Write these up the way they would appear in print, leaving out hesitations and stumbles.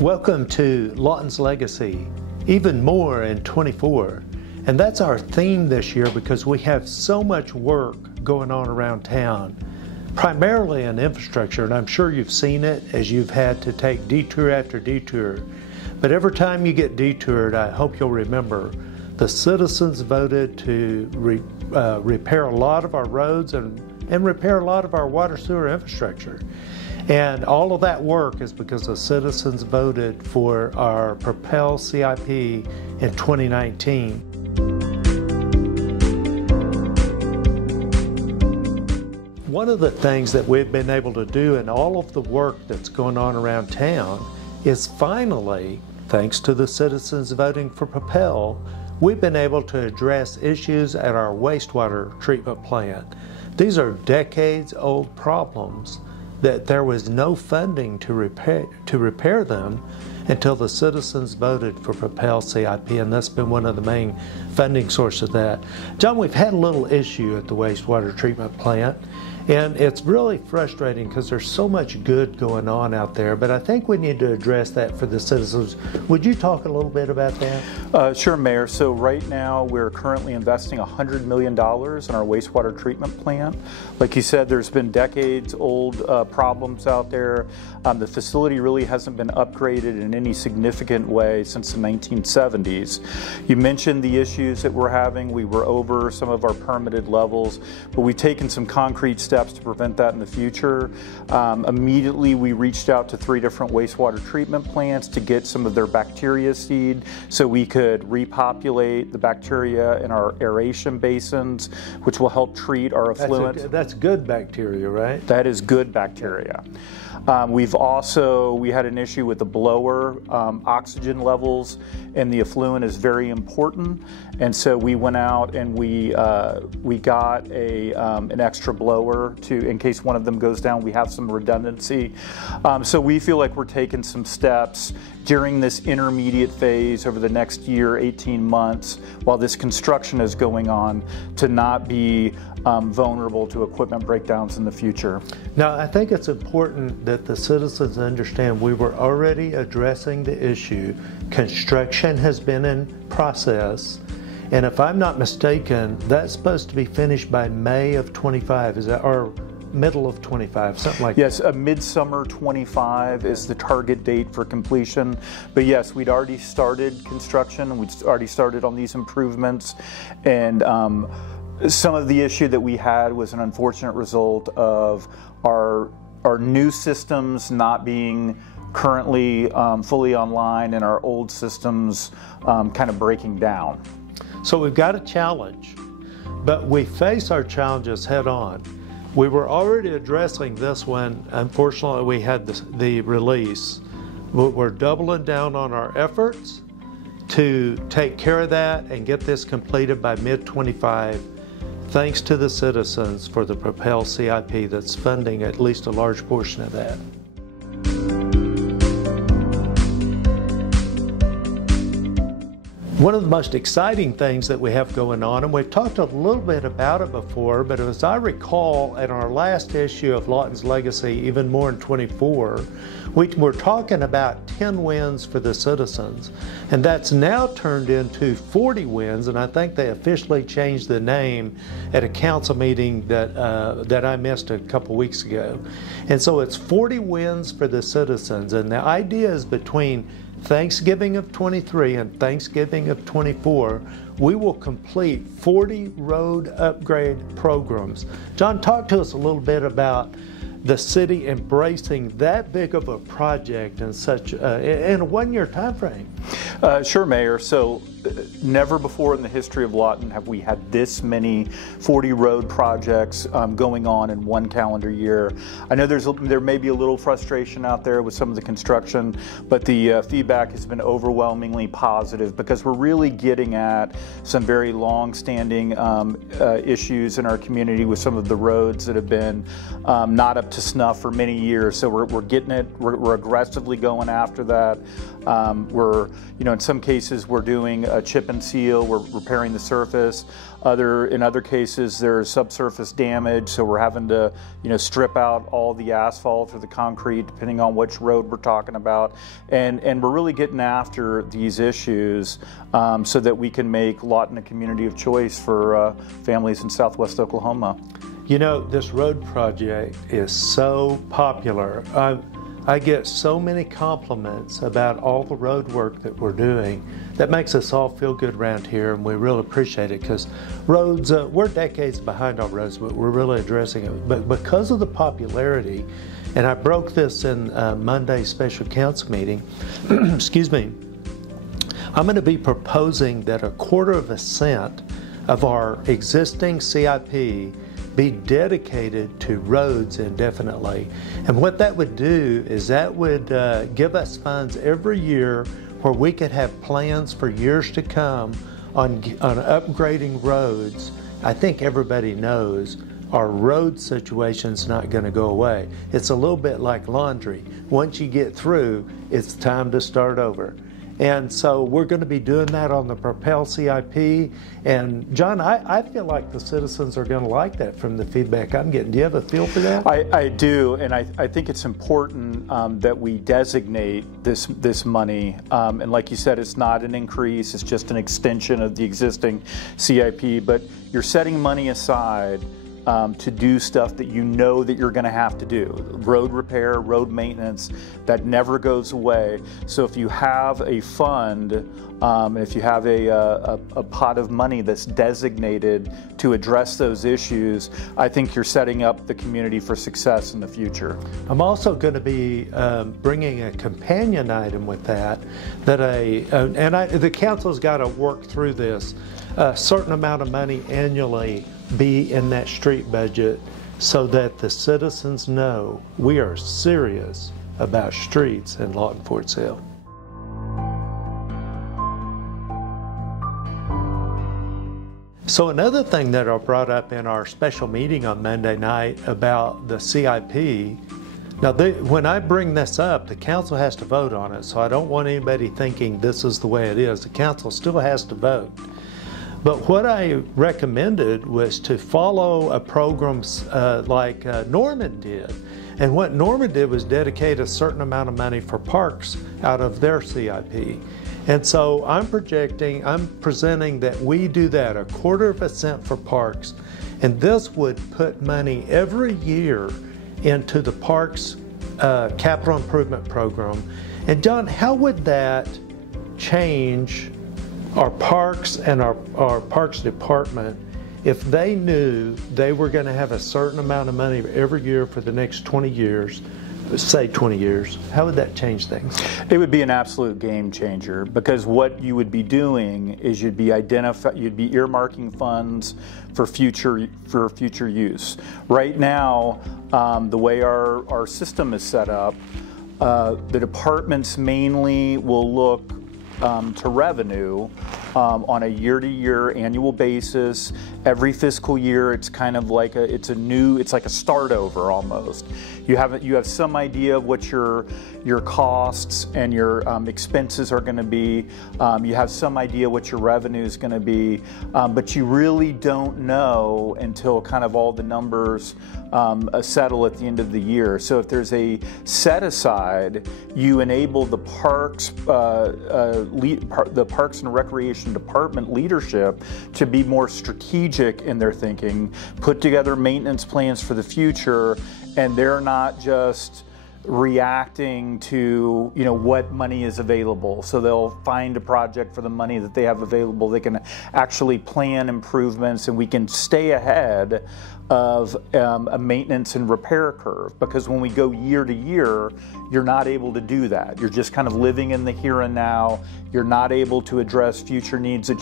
Welcome to Lawton's Legacy, even more in 24. And that's our theme this year because we have so much work going on around town, primarily in infrastructure, and I'm sure you've seen it as you've had to take detour after detour. But every time you get detoured, I hope you'll remember the citizens voted to repair a lot of our roads and repair a lot of our water sewer infrastructure. And all of that work is because the citizens voted for our Propel CIP in 2019. One of the things that we've been able to do in all of the work that's going on around town is finally, thanks to the citizens voting for Propel, we've been able to address issues at our wastewater treatment plant. These are decades-old problems that there was no funding to repair them until the citizens voted for Propel CIP, and that's been one of the main funding sources of that. John, we've had a little issue at the wastewater treatment plant, and it's really frustrating because there's so much good going on out there, but I think we need to address that for the citizens. Would you talk a little bit about that? Sure, Mayor. So right now we're currently investing $100 million in our wastewater treatment plant. Like you said, there's been decades-old problems out there. The facility really hasn't been upgraded in any significant way since the 1970s. You mentioned the issues that we're having. We were over some of our permitted levels, but we've taken some concrete steps to prevent that in the future. Immediately we reached out to 3 different wastewater treatment plants to get some of their bacteria seed so we could repopulate the bacteria in our aeration basins, which will help treat our effluent. That's good bacteria, right? That is good bacteria. We had an issue with the blower. Oxygen levels in the effluent is very important, and so we went out and we got an extra blower in case one of them goes down. We have some redundancy. So we feel like we're taking some steps during this intermediate phase over the next year, 18 months, while this construction is going on, to not be vulnerable to equipment breakdowns in the future. Now, I think it's important that the citizens understand we were already addressing the issue. Construction has been in process, and if I'm not mistaken, that's supposed to be finished by May of 25, is that, or middle of 25, something like that? Yes, midsummer 25 is the target date for completion. But yes, we'd already started construction, and we'd already started on these improvements. And some of the issue that we had was an unfortunate result of our new systems not being currently fully online and our old systems kind of breaking down. So we've got a challenge, but we face our challenges head on. We were already addressing this one. Unfortunately, we had the release. We're doubling down on our efforts to take care of that and get this completed by mid-25, thanks to the citizens for the Propel CIP that's funding at least a large portion of that. One of the most exciting things that we have going on, and we've talked a little bit about it before, but as I recall in our last issue of Lawton's Legacy, even more in 24, we were talking about 10 wins for the citizens, and that's now turned into 40 wins, and I think they officially changed the name at a council meeting that I missed a couple weeks ago. And so it's 40 wins for the citizens, and the idea is between Thanksgiving of 23 and Thanksgiving of 24, we will complete 40 road upgrade programs. John, talk to us a little bit about the city embracing that big of a project in such in a one-year time frame. Sure, Mayor. So never before in the history of Lawton have we had this many 40 road projects going on in one calendar year. I know there may be a little frustration out there with some of the construction, but the feedback has been overwhelmingly positive because we're really getting at some very long-standing issues in our community with some of the roads that have been not up up to snuff for many years. So we're getting it. We're aggressively going after that. In some cases we're doing a chip and seal. We're repairing the surface. In other cases there's subsurface damage, so we're having to strip out all the asphalt or the concrete, depending on which road we're talking about. And we're really getting after these issues so that we can make Lawton a community of choice for families in Southwest Oklahoma. This road project is so popular. I get so many compliments about all the road work that we're doing. That makes us all feel good around here, and we really appreciate it, because roads, we're decades behind on roads, but we're really addressing it. But because of the popularity, and I broke this in Monday's special council meeting, excuse me, I'm going to be proposing that 1/4 cent of our existing CIP be dedicated to roads indefinitely. And what that would do is that would give us funds every year where we could have plans for years to come on upgrading roads. I think everybody knows our road situation's not going to go away. It's a little bit like laundry. Once you get through, it's time to start over. And so we're going to be doing that on the Propel CIP. And John, I feel like the citizens are going to like that from the feedback I'm getting. Do you have a feel for that? I do, and I think it's important that we designate this money. And like you said, it's not an increase, it's just an extension of the existing CIP, but you're setting money aside to do stuff that that you're going to have to do. Road repair, road maintenance, that never goes away. So if you have a fund, if you have a pot of money that's designated to address those issues, I think you're setting up the community for success in the future. I'm also going to be bringing a companion item with that, the council's got to work through this. A certain amount of money annually be in that street budget so that the citizens know we are serious about streets in Lawton, Fort Sill. So another thing that I brought up in our special meeting on Monday night about the CIP, now when I bring this up, the council has to vote on it, so I don't want anybody thinking this is the way it is. The council still has to vote. But what I recommended was to follow a program like Norman did. And what Norman did was dedicate a certain amount of money for parks out of their CIP. And so I'm presenting that we do that, 1/4 cent for parks. And this would put money every year into the Parks Capital Improvement Program. And John, how would that change our parks and our parks department if they knew they were going to have a certain amount of money every year for the next 20 years, say 20 years? How would that change things? It would be an absolute game changer, because what you would be doing is you'd be earmarking funds for future use. Right now, the way our system is set up, the departments mainly will look to revenue on a year-to-year annual basis. Every fiscal year, it's kind of like it's like a start over almost. You have some idea of what your costs and your expenses are going to be. You have some idea what your revenue is going to be, but you really don't know until kind of all the numbers settle at the end of the year. So if there's a set aside, you enable the Parks and Recreation Department leadership to be more strategic in their thinking, put together maintenance plans for the future, and they're not just reacting to what money is available. So they'll find a project for the money that they have available. They can actually plan improvements, and we can stay ahead of a maintenance and repair curve, because when we go year to year, you're not able to do that. You're just kind of living in the here and now. You're not able to address future needs that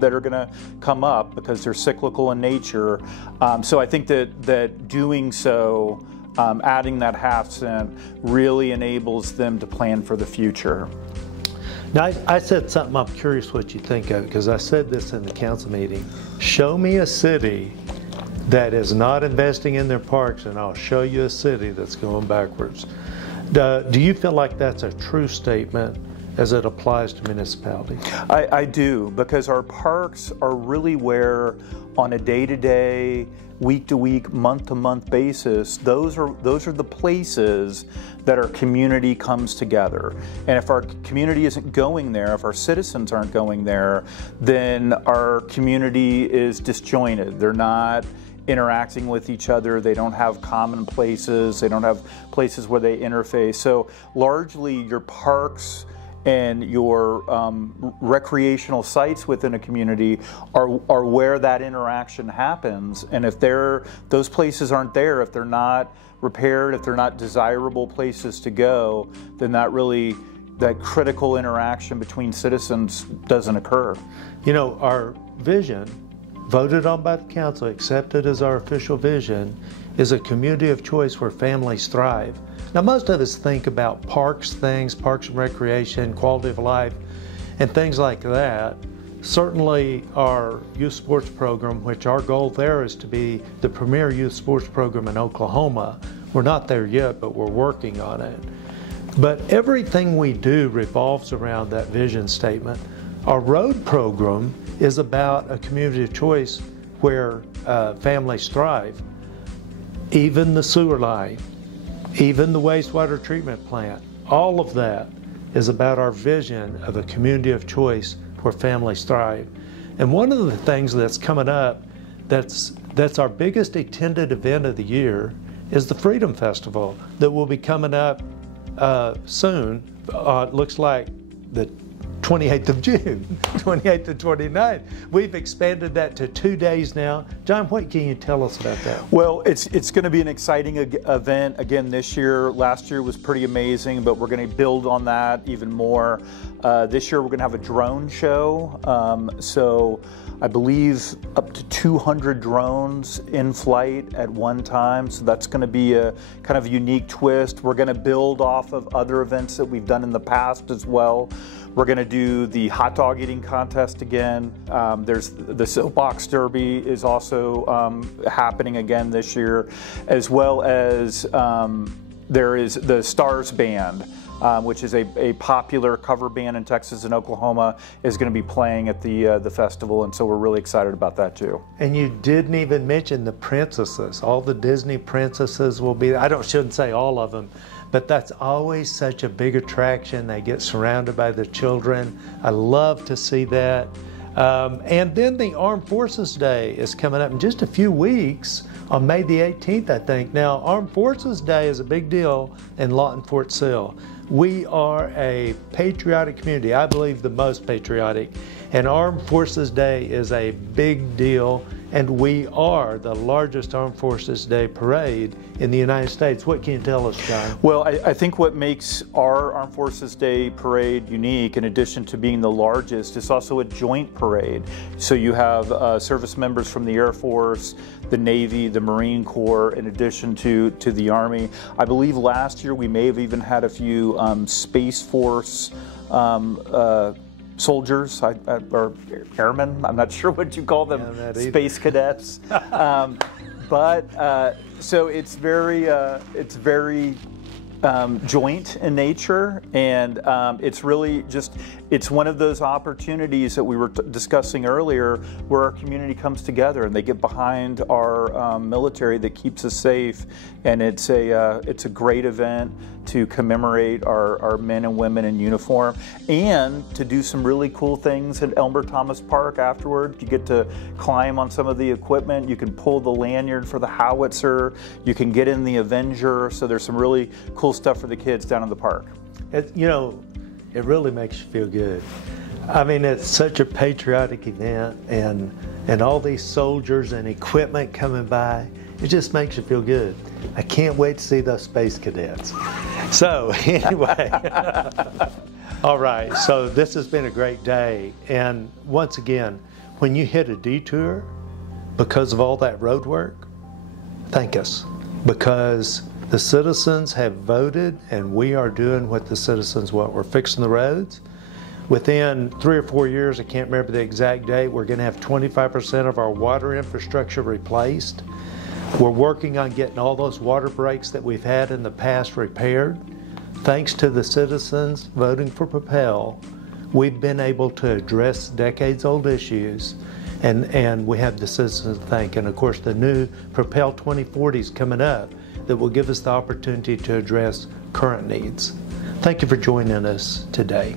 that are going to come up because they're cyclical in nature. So I think that doing so, adding that ½ cent really enables them to plan for the future. Now, I said something I'm curious what you think of, because I said this in the council meeting. Show me a city that is not investing in their parks, and I'll show you a city that's going backwards. Do you feel like that's a true statement as it applies to municipalities? I do, because our parks are really where, on a day-to-day, week-to-week, month-to-month basis, those are the places that our community comes together. And if our community isn't going there, if our citizens aren't going there, then our community is disjointed. They're not interacting with each other. They don't have common places. They don't have places where they interface. So largely your parks and your recreational sites within a community are where that interaction happens. And if those places aren't there, if they're not repaired, if they're not desirable places to go, then that critical interaction between citizens doesn't occur. You know, our vision, voted on by the council, accepted as our official vision, is a community of choice where families thrive. Now, most of us think about parks and recreation, quality of life, and things like that. Certainly our youth sports program, which our goal there is to be the premier youth sports program in Oklahoma. We're not there yet, but we're working on it. But everything we do revolves around that vision statement. Our road program is about a community of choice where families thrive. Even the sewer line, even the wastewater treatment plant, all of that is about our vision of a community of choice where families thrive. And one of the things that's coming up that's our biggest attended event of the year is the Freedom Festival that will be coming up soon. It looks like the 28th of June, 28th and 29th. We've expanded that to 2 days now. John, what can you tell us about that? Well, it's going to be an exciting event again this year. Last year was pretty amazing, but we're going to build on that even more. This year we're going to have a drone show. So I believe up to 200 drones in flight at one time. So that's going to be a kind of unique twist. We're going to build off of other events that we've done in the past as well. We're going to do the hot dog eating contest again. There's the soapbox derby is also happening again this year, as well as there is the Stars Band, which is a popular cover band in Texas and Oklahoma, is going to be playing at the festival, and so we're really excited about that too. And you didn't even mention the princesses. All the Disney princesses will be. Shouldn't say all of them, but that's always such a big attraction. They get surrounded by the children. I love to see that. And then the Armed Forces Day is coming up in just a few weeks on May the 18th, I think. Now, Armed Forces Day is a big deal in Lawton, Fort Sill. We are a patriotic community, I believe the most patriotic, and Armed Forces Day is a big deal, and we are the largest Armed Forces Day parade in the United States. What can you tell us, John? Well, I think what makes our Armed Forces Day parade unique, in addition to being the largest, it's also a joint parade. So you have service members from the Air Force, the Navy, the Marine Corps, in addition to the Army. I believe last year we may have even had a few Space Force soldiers or airmen. I'm not sure what you call them, space cadets. So it's very joint in nature, and it's really it's one of those opportunities that we were discussing earlier, where our community comes together and they get behind our military that keeps us safe, and it's a great event to commemorate our men and women in uniform, and to do some really cool things at Elmer Thomas Park afterward. You get to climb on some of the equipment, you can pull the lanyard for the howitzer, you can get in the Avenger, so there's some really cool stuff for the kids down in the park. It really makes you feel good. I mean, it's such a patriotic event, and all these soldiers and equipment coming by, it just makes you feel good. I can't wait to see those space cadets. So anyway, all right, so this has been a great day. And once again, when you hit a detour because of all that road work, thank us, because the citizens have voted, and we are doing what the citizens want. We're fixing the roads. Within 3 or 4 years, I can't remember the exact date, we're going to have 25% of our water infrastructure replaced. We're working on getting all those water breaks that we've had in the past repaired. Thanks to the citizens voting for Propel, we've been able to address decades-old issues, and we have the citizens to thank. And of course, the new Propel 2040 is coming up that will give us the opportunity to address current needs. Thank you for joining us today.